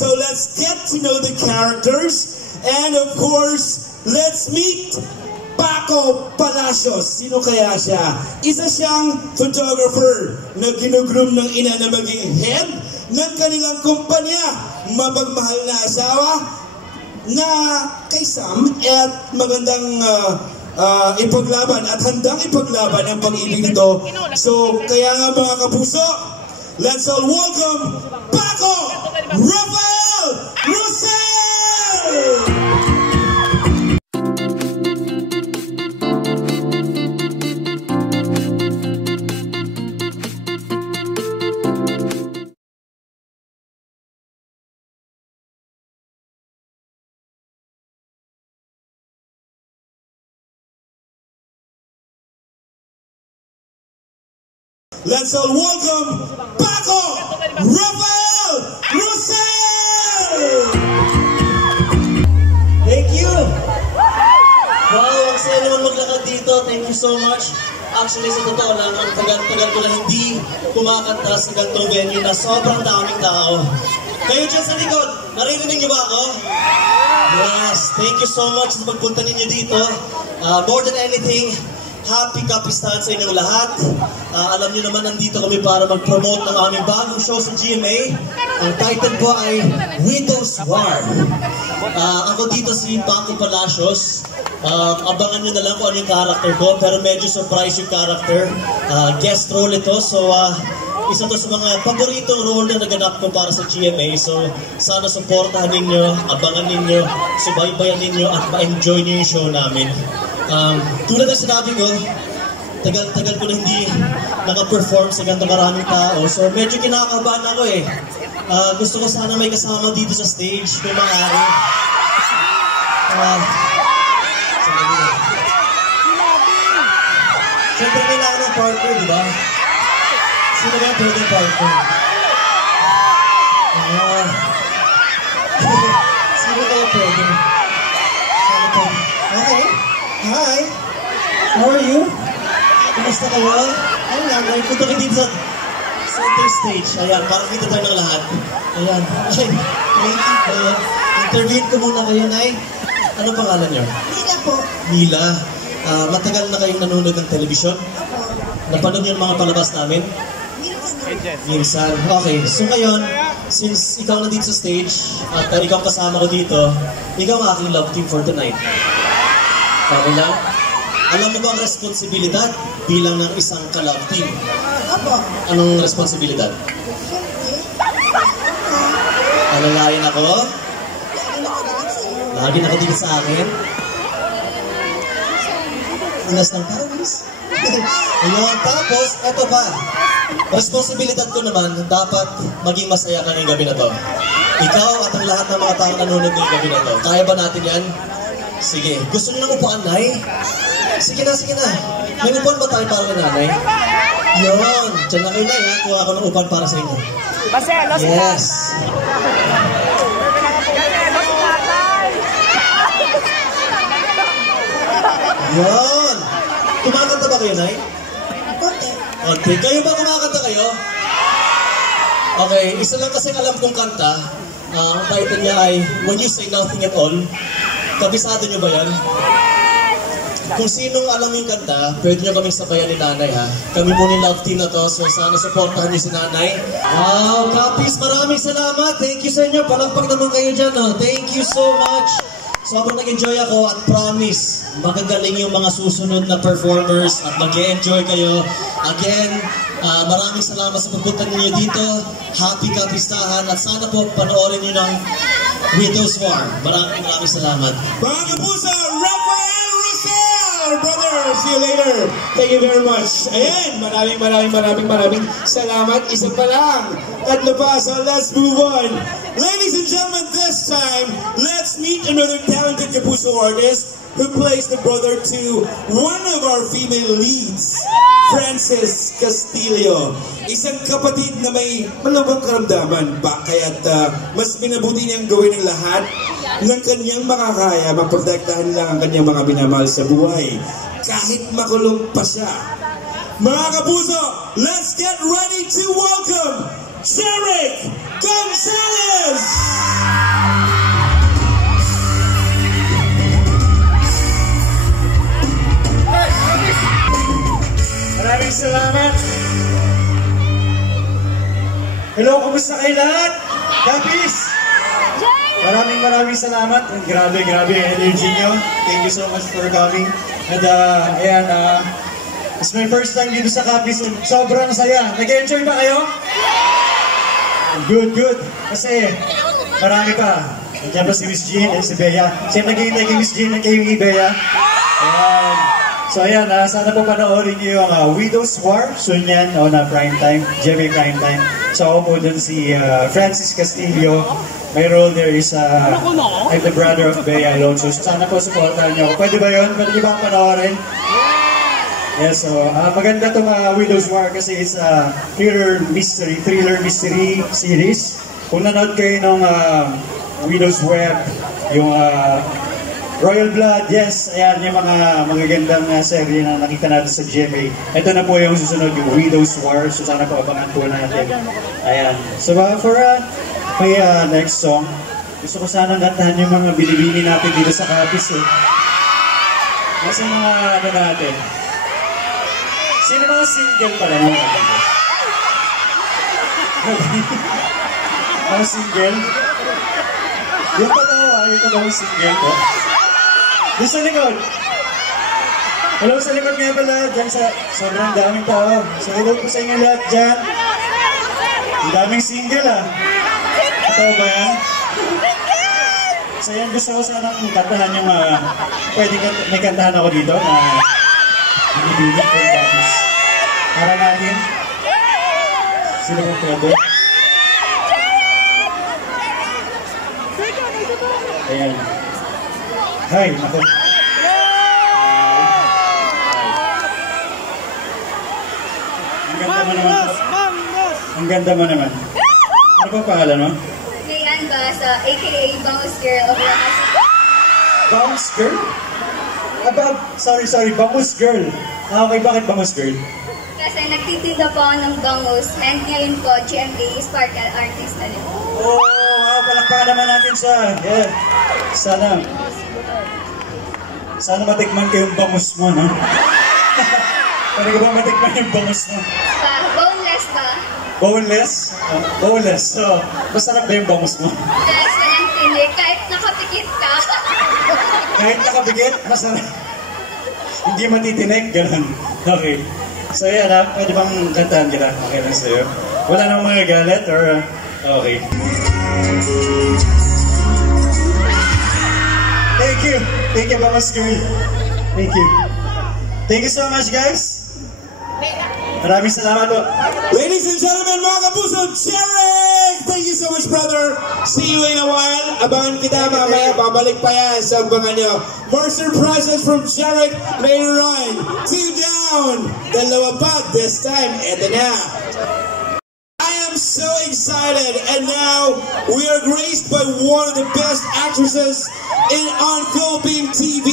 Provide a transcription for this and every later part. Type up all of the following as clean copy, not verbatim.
So let's get to know the characters. And of course, let's meet Paco Palacios. Sino kaya siya? Isa siyang photographer na ginugroom ng ina na maging head ng kanilang kumpanya. Mapagmahal na asawa na kay Sam at magandang ipaglaban at handang ipaglaban ang pag-ibig nito. So kaya nga mga kapuso, let's all welcome Paco Rafael Rosel! Let's all welcome Paco Rafael Rosel! Thank you! Wow, ang saya naman maglakad dito. Thank you so much. Actually, sa totoo lang, ang tagal-tagal ko na hindi kumakanta sa ganitong venue na sobrang daming tao. Kayo dyan sa likod, naririnig niyo ba ako? Yes, thank you so much sa pagpunta ninyo dito. More than anything, happy kapistahan sa inyong lahat. Alam niyo naman, nandito kami para mag-promote ng aming bagong show sa GMA. Ang title po ay Widow's War. Ako dito si Paco Palacios. Abangan niyo na lang kung ano yung character ko, pero medyo surprise yung character. Guest role ito, so isa to sa mga paboritong role na naganap ko para sa GMA. So sana supportahan ninyo, abangan ninyo, subaybayan ninyo at ma-enjoy niyo yung show namin. Tulad ng sinabi ko, tagal-tagal ko na hindi naka-perform sa ganito maraming tao. So medyo kinakabahan ako eh. Gusto ko sana may kasama dito sa stage kung maaari. Siyempre kailangan ng partner, di ba? Sino ba yung pwede partner? Sino ba yung pwede? Okay. Hi! How are you? Kumusta kayo? Ayun lang, punta kayo dito sa center stage. Ayan, para kita tayo ng lahat. Ayan. Ay, thank you. Interviewin ko muna kayo, Nay. Ano pangalan niyo? Mila po. Mila. Matagal na kayong nanonood ng telebisyon? Napanood niyo yung mga palabas namin? Minsan. Okay, so ngayon, since ikaw na dito sa stage, at ikaw kasama ko dito, ikaw ang aking love team for tonight. Okay lang? Alam mo ba ang responsibilidad bilang ng isang ka-love team? Opo. Anong responsibilidad? Alalayan ako? Lagi nakadikit sa akin? Unas ng pawis? Ayun, tapos, eto pa. Responsibilidad ko naman, dapat maging masaya ka ngayong gabi na to. Ikaw at ang lahat ng mga tao nanonood ngayong gabi na to. Kaya ba natin yan? Sige. Gusto niyo ng upuan, Nay? Sige na, sige na. May upuan ba tayo para kay Nanay? Yun. Diyan na kayo, Nay, ha? Kuha ako ng upuan para sa inyo. Yes. Yun. Kumakanta ba kayo, Nay? Okay. Kayo ba kumakanta kayo? Okay. Isa lang kasi alam kong kanta. Ang title niya ay When You Say Nothing At All. Kabisado nyo ba yan? Kung sinong alam yung kanta, pwede nyo kaming sabayan ni Nanay, ha? Kami muna yung love team na to, so sana supportahan nyo si Nanay. Wow, Kapis, maraming salamat. Thank you sa inyo. Palakpak naman kayo dyan, ha? Thank you so much. Sobrang nag-enjoy ako at promise, magagaling yung mga susunod na performers at mag-enjoy kayo. Again, maraming salamat sa pagpunta ninyo dito. Happy kapistahan at sana po panoorin nyo ng Widow's War. Maraming salamat. Mga kapuso, Rafael Rosel! Brother, see you later. Thank you very much. Ayan, maraming salamat. Isa pa lang. Tatlo pa, so let's move on. Ladies and gentlemen, this time, let's meet another talented Kapuso artist who plays the brother to one of our female leads, Frances Castillo. Isang kapatid na may malabang karamdaman, kaya't mas minabuti niyang gawin ang lahat ng kanyang makakaya, maprotektahan lang ang kanyang mga minamahal sa buhay, kahit makulong pa siya. Mga Kapuso, let's get ready to welcome Jeric Gonzalez! Kamusta kayo lahat? Kapis! Maraming salamat. Grabe yung energy nyo. Thank you so much for coming. And ayan, it's my first time dito sa Kapis. Sobrang saya. Nag-enjoy ba kayo? Good. Kasi marami pa. Nandiyan pa si Miss Jean at si Bea. Siyempre nag-iintay kay Miss Jean at kay Bea. Ayan. So ayan, sana po panoorin niyo yung Widow's War. Soon yan, na primetime, GMA primetime. So ako po dun si Francis Castillo. My role there is, I'm the brother of Bea Alonso. So sana po supportahan niyo ako. Pwede ba yun? Pwede niyo ba panoorin? Yes, so maganda itong Widow's War kasi it's a thriller mystery series. Kung nanood kayo ng Widow's Web, yung Royal Blood, yes, ayan yung mga magagandang serye na nakita natin sa GMA. Ito na po yung susunod, yung Widow's War, so sana po abangan po natin. Ayan. So for my next song, gusto ko sana kantahan yung mga binibini natin dito sa Kapis eh. Nasa mga ano natin. Sino mga single pala naman? Mga single? Yung totoo single po. Doon sa likod. Hello sa likod nga pala, dyan sa sobrang daming tao. So hello po sa inyo lahat dyan. Ang daming single Totoo ba yan? So yan, gusto ko sanang kantahan yung pwede may kantahan ako dito na binibinig ko yung Kapis. Para natin. Sino po pwede? Ayan. Hi, nako. Ang ganda mo naman. Ano pa pangalan mo? Mayan Basa, aka Bangus Girl of Lakas. Bangus Girl? Sorry, Bangus Girl. Okay, bakit Bangus Girl? Kasi nagtitinda po ako ng bangus, and ngayon po, GMA Sparkle Artist na rin. Oh, wow, palakpakan naman natin siya. Yeah. Sana matikman ko yung bangus mo, no? Pwede ka ba matikman yung bangus mo? Boneless ba? Boneless? Boneless. So, masarap ba yung bangus mo? Yes, walang tinik. Kahit nakapikit ka. Kahit nakapikit, masarap. Hindi matitinik, ganun. Okay. So yan pwede bang kantahan kita? Okay lang sa'yo. Wala nang mga galit or... Okay. Thank you, Bangus Girl. Thank you. Thank you so much, guys. Maraming salamat po. Ladies and gentlemen, mga kapuso, Jeric! Thank you so much, brother. See you in a while. Abangan kita mamaya. Babalik pa yan sa abangan nyo. More surprises from Jeric later on. 2 down. Dalawa pa. This time, eto na. I am so excited, and now we are graced by one of the best actresses on Philippine TV.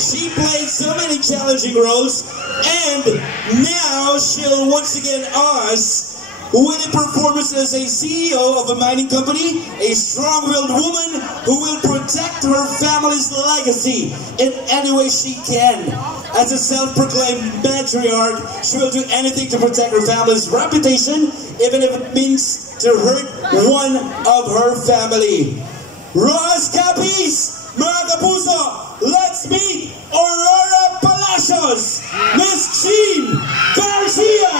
She played so many challenging roles, and now she'll once again us with a performance as a CEO of a mining company, a strong-willed woman who will protect her family's legacy in any way she can. As a self-proclaimed matriarch, she will do anything to protect her family's reputation, even if it means to hurt one of her family. Rojas Capis, mga kapuso, let's meet Aurora Palacios, Miss Jean Garcia!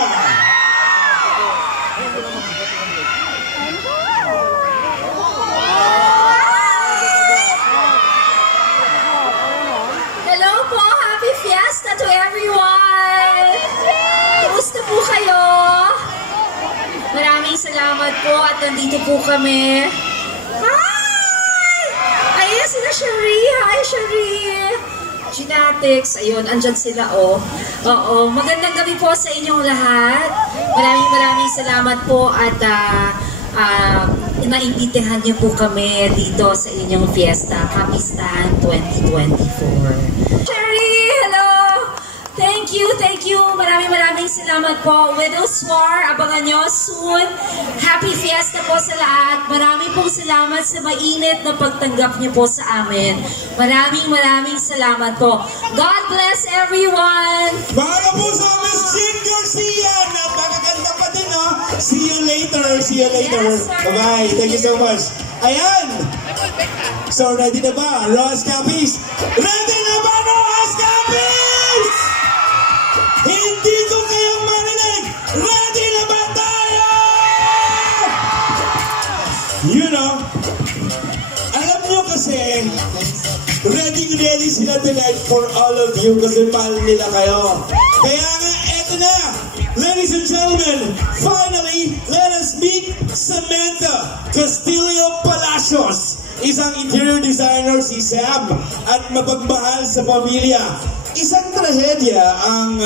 Hello po! Happy Fiesta to everyone! Kumusta po kayo? Maraming salamat po at nandito po kami. Hi! Ayan sila Cherie! Hi Cherie! Genetics, ayun, andyan sila Oo, magandang gabi po sa inyong lahat. Maraming salamat po at naimbitahan niyo po kami dito sa inyong fiesta, Kapistan 2024. Cherie, hello! Thank you. Maraming salamat po. Widow's War, abangan nyo soon. Happy Fiesta po sa lahat. Maraming pong salamat sa mainit na pagtanggap niyo po sa amin. Maraming salamat po. God bless everyone! Mga kapuso, Miss Jean Garcia, napakaganda pa din, no? See you later. See you later. Yes, sir. Bye-bye. Thank you so much. Ayan. So, ready na ba? Ross Capis? Ready na ba, Ross Capis? Hindi ko kayong marinig. Ready na ba tayo? You know, alam nyo kasi, ready sila tonight for all of you kasi mahal nila kayo. Kaya nga, eto na. Ladies and gentlemen, finally, let us meet Samantha Castillo Palacios. Isang interior designer si Sam at mapagmahal sa pamilya. Isang trahedya ang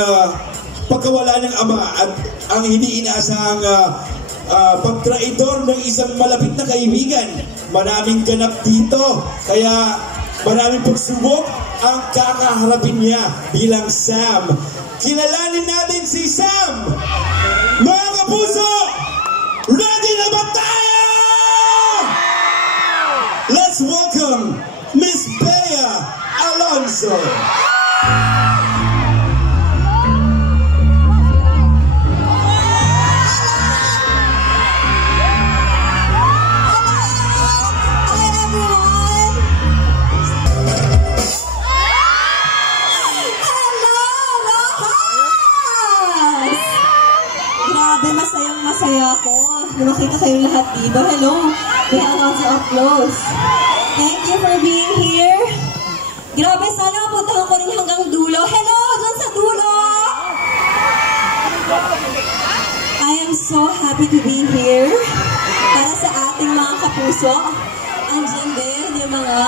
pagkawala ng ama at ang hindi inaasahang pagtraidor ng isang malapit na kaibigan. Maraming ganap dito, kaya maraming pagsubok ang kakaharapin niya bilang Sam. Kilalanin natin si Sam! Mga kapuso! Ready na ba tayo? Let's welcome Miss Bea Alonso! Masaya ako na makita kayong lahat dito. Hello, we are also up close. Thank you for being here. Grabe, sana mapuntahan ko rin hanggang dulo. Hello, dun sa dulo! I am so happy to be here. Para sa ating mga kapuso, andyan din yung mga,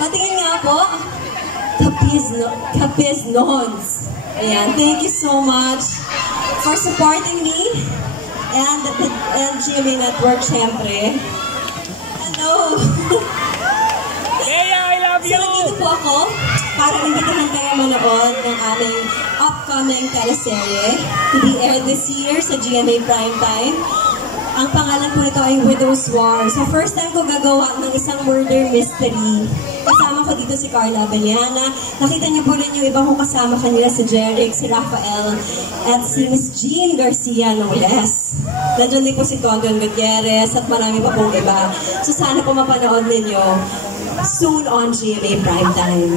patingin nga po, kapisnons. Ayan, thank you so much for supporting me. And GMA Network, syempre. Hello! Bea, I love you! So, nandito po ako para imbitahan kayo manood ng aming upcoming teleserye to be aired this year sa GMA Primetime. Ang pangalan po nito ay Widow's War. So, first time ko gagawa ng isang murder mystery. Kasama ko dito si Carla Abellana. Nakita niyo po rin yung iba kong kasama kanila, si Jeric, si Rafael, at si Miss Jean Garcia, no less. Nandiyan din po si Condon Gutierrez at marami pa pong iba. So sana po mapanood ninyo soon on GMA Primetime.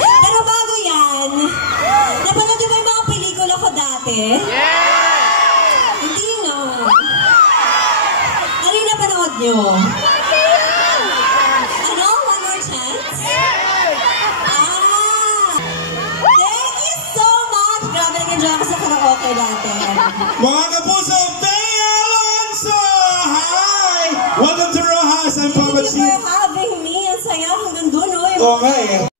Pero bago yan, napanood niyo ba yung mga pelikula ko dati? Hindi nga. Ano yung napanood niyo? Okay dati. Mga kapuso, Bea Alonso! Hi! Welcome to Rojas. I'm Papa Chief. Thank you for having me. Ang saya hanggang doon. Okay.